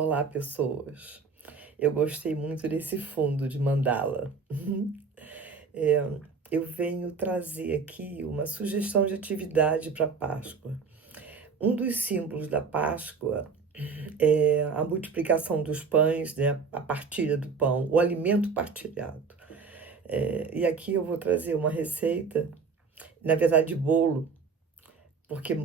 Olá, pessoas. Eu gostei muito desse fundo de mandala. É, eu venho trazer aqui uma sugestão de atividade para a Páscoa. Um dos símbolos da Páscoa é a multiplicação dos pães, né? A partilha do pão, o alimento partilhado. E aqui eu vou trazer uma receita, na verdade, de bolo, porque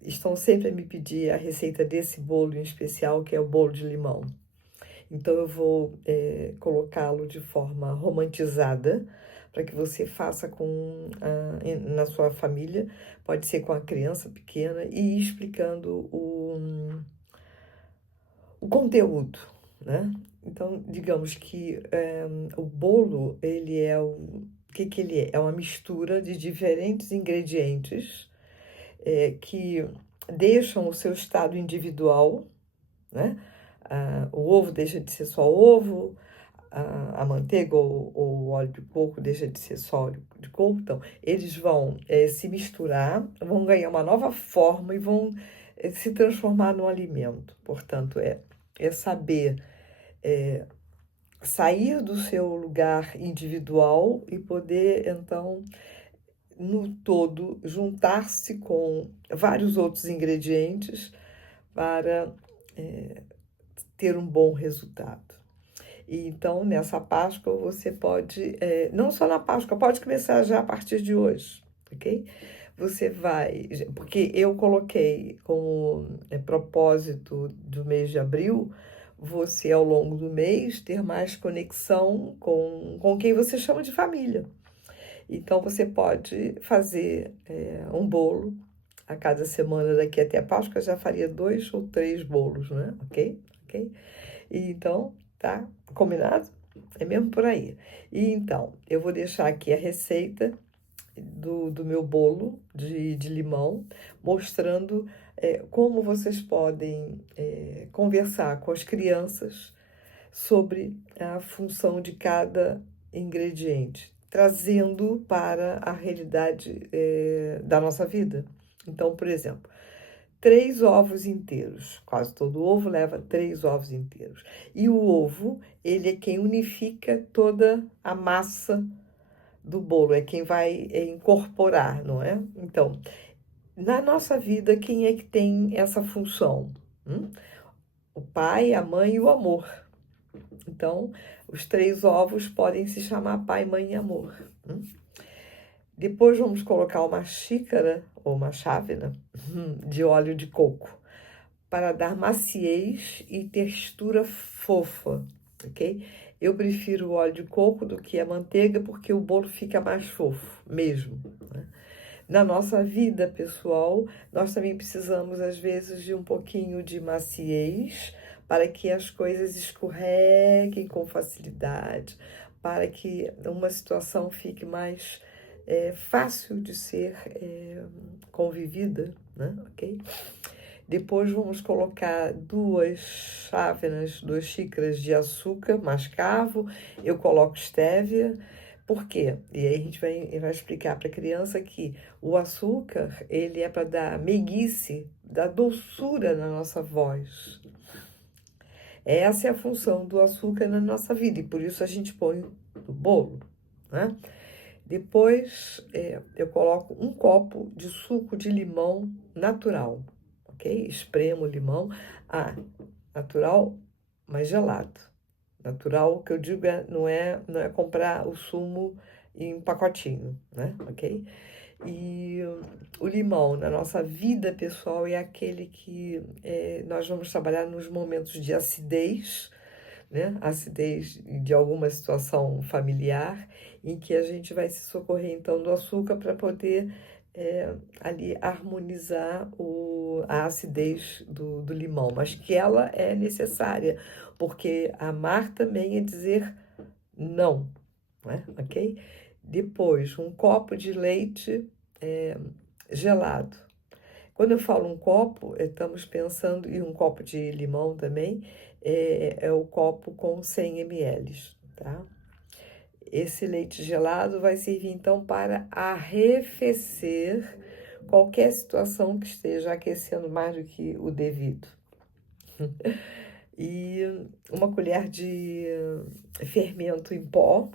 estão sempre a me pedir a receita desse bolo em especial, que é o bolo de limão. Então, eu vou colocá-lo de forma romantizada, para que você faça na sua família, pode ser com a criança pequena, e ir explicando o conteúdo, né? Então, digamos que o bolo, ele é o que que ele é? É uma mistura de diferentes ingredientes que deixam o seu estado individual, né? O ovo deixa de ser só ovo, a manteiga ou o óleo de coco deixa de ser só óleo de coco. Então, eles vão se misturar, vão ganhar uma nova forma e vão se transformar num alimento. Portanto, é saber sair do seu lugar individual e poder, então, no todo, juntar-se com vários outros ingredientes para ter um bom resultado. E então, nessa Páscoa, você pode, não só na Páscoa, pode começar já a partir de hoje, ok? Você vai, porque eu coloquei como propósito do mês de abril, você ao longo do mês ter mais conexão com quem você chama de família. Então, você pode fazer um bolo a cada semana daqui até a Páscoa, já faria 2 ou 3 bolos, né? Ok? Ok? E então, tá combinado? É mesmo por aí. E então, eu vou deixar aqui a receita do meu bolo de limão, mostrando como vocês podem conversar com as crianças sobre a função de cada ingrediente, trazendo para a realidade da nossa vida. Então, por exemplo, 3 ovos inteiros. Quase todo ovo leva 3 ovos inteiros. E o ovo, ele é quem unifica toda a massa do bolo, é quem vai incorporar, não é? Então, na nossa vida, quem é que tem essa função? O pai, a mãe e o amor. Então, os 3 ovos podem se chamar pai, mãe e amor. Depois vamos colocar uma xícara ou uma chávena de óleo de coco, para dar maciez e textura fofa, ok? Eu prefiro o óleo de coco do que a manteiga, porque o bolo fica mais fofo, mesmo, né? Na nossa vida pessoal, nós também precisamos, às vezes, de um pouquinho de maciez, para que as coisas escorreguem com facilidade, para que uma situação fique mais fácil de ser convivida, né? Ok? Depois vamos colocar 2 chávenas, 2 xícaras de açúcar mascavo. Eu coloco estévia. Por quê? E aí a gente vai explicar para a criança que o açúcar, ele é para dar meiguice, dar doçura na nossa voz. Essa é a função do açúcar na nossa vida e por isso a gente põe no bolo, né? Depois eu coloco 1 copo de suco de limão natural, ok? Espremo o limão. Natural, mas gelado. Natural, o que eu digo não é comprar o sumo em pacotinho, né? Ok? E o limão na nossa vida pessoal é aquele que nós vamos trabalhar nos momentos de acidez, né? Acidez de alguma situação familiar, em que a gente vai se socorrer então do açúcar para poder ali harmonizar a acidez do limão, mas que ela é necessária, porque amar também é dizer não, né? Ok? Depois, 1 copo de leite gelado. Quando eu falo 1 copo, estamos pensando, e 1 copo de limão também, é o copo com 100 ml, tá? Esse leite gelado vai servir, então, para arrefecer qualquer situação que esteja aquecendo mais do que o devido. e uma colher de fermento em pó.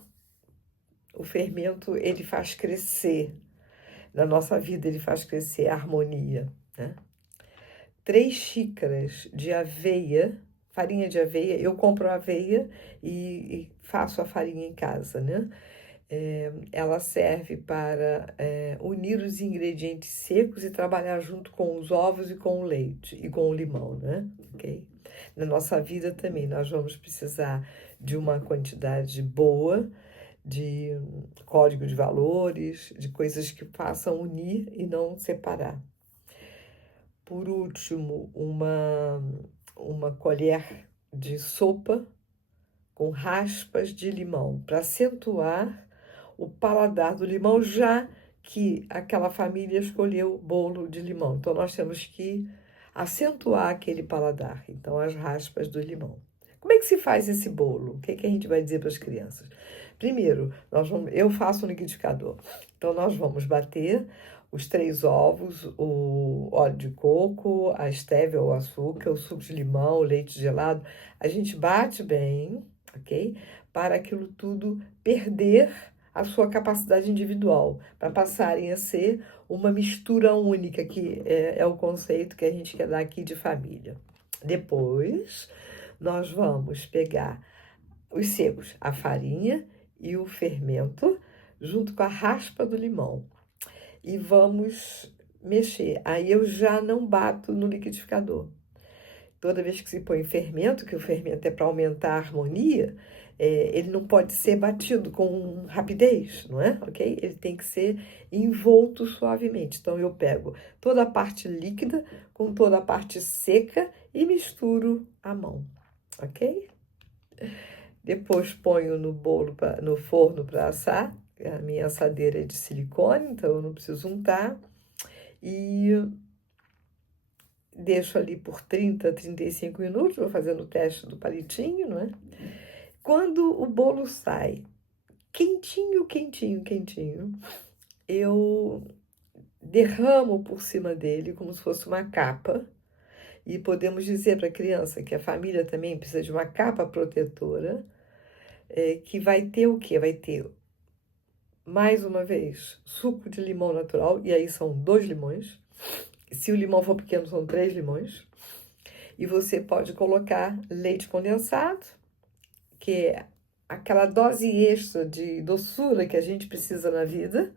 O fermento, ele faz crescer, na nossa vida ele faz crescer a harmonia, né? 3 xícaras de aveia, farinha de aveia, eu compro aveia e faço a farinha em casa, né? Ela serve para unir os ingredientes secos e trabalhar junto com os ovos e com o leite e com o limão, né? Ok? Na nossa vida também nós vamos precisar de uma quantidade boa de código de valores, de coisas que façam unir e não separar. Por último, uma colher de sopa com raspas de limão, para acentuar o paladar do limão, já que aquela família escolheu bolo de limão. Então, nós temos que acentuar aquele paladar. Então, as raspas do limão. Como é que se faz esse bolo? O que a gente vai dizer para as crianças? Primeiro, eu faço um liquidificador. Então, nós vamos bater os 3 ovos, o óleo de coco, a estévia ou açúcar, o suco de limão, o leite gelado. A gente bate bem, ok? Para aquilo tudo perder a sua capacidade individual, para passarem a ser uma mistura única, que é o conceito que a gente quer dar aqui de família. Depois, nós vamos pegar os secos, a farinha e o fermento, junto com a raspa do limão. E vamos mexer. Aí eu já não bato no liquidificador. Toda vez que se põe fermento, que o fermento é para aumentar a harmonia, ele não pode ser batido com rapidez, não é? Ok? Ele tem que ser envolto suavemente. Então, eu pego toda a parte líquida com toda a parte seca e misturo à mão, ok? Depois ponho no forno para assar. A minha assadeira é de silicone, então eu não preciso untar. E deixo ali por 30, 35 minutos, vou fazendo o teste do palitinho, não é? Quando o bolo sai quentinho, quentinho, quentinho, eu derramo por cima dele como se fosse uma capa. E podemos dizer para a criança que a família também precisa de uma capa protetora, que vai ter o quê? Vai ter, mais uma vez, suco de limão natural, e aí são 2 limões. Se o limão for pequeno, são 3 limões. E você pode colocar leite condensado, que é aquela dose extra de doçura que a gente precisa na vida,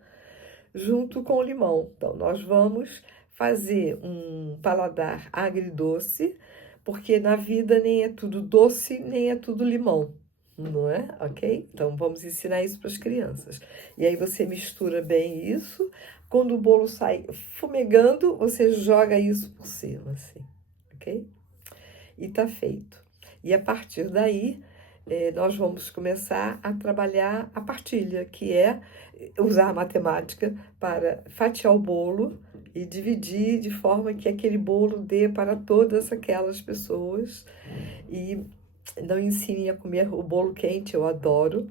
junto com o limão. Então, nós vamos fazer um paladar agridoce, porque na vida nem é tudo doce, nem é tudo limão, não é? Ok? Então, vamos ensinar isso para as crianças. E aí você mistura bem isso. Quando o bolo sai fumegando, você joga isso por cima, assim, ok? E tá feito. E a partir daí, nós vamos começar a trabalhar a partilha, que é usar a matemática para fatiar o bolo e dividir de forma que aquele bolo dê para todas aquelas pessoas. E não ensinem a comer o bolo quente, eu adoro,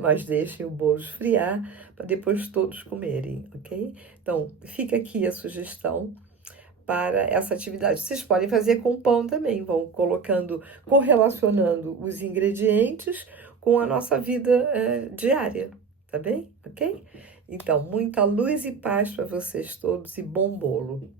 mas deixem o bolo esfriar para depois todos comerem, ok? Então, fica aqui a sugestão para essa atividade. Vocês podem fazer com pão também, vão colocando, correlacionando os ingredientes com a nossa vida diária, tá bem? Ok? Então, muita luz e paz para vocês todos e bom bolo!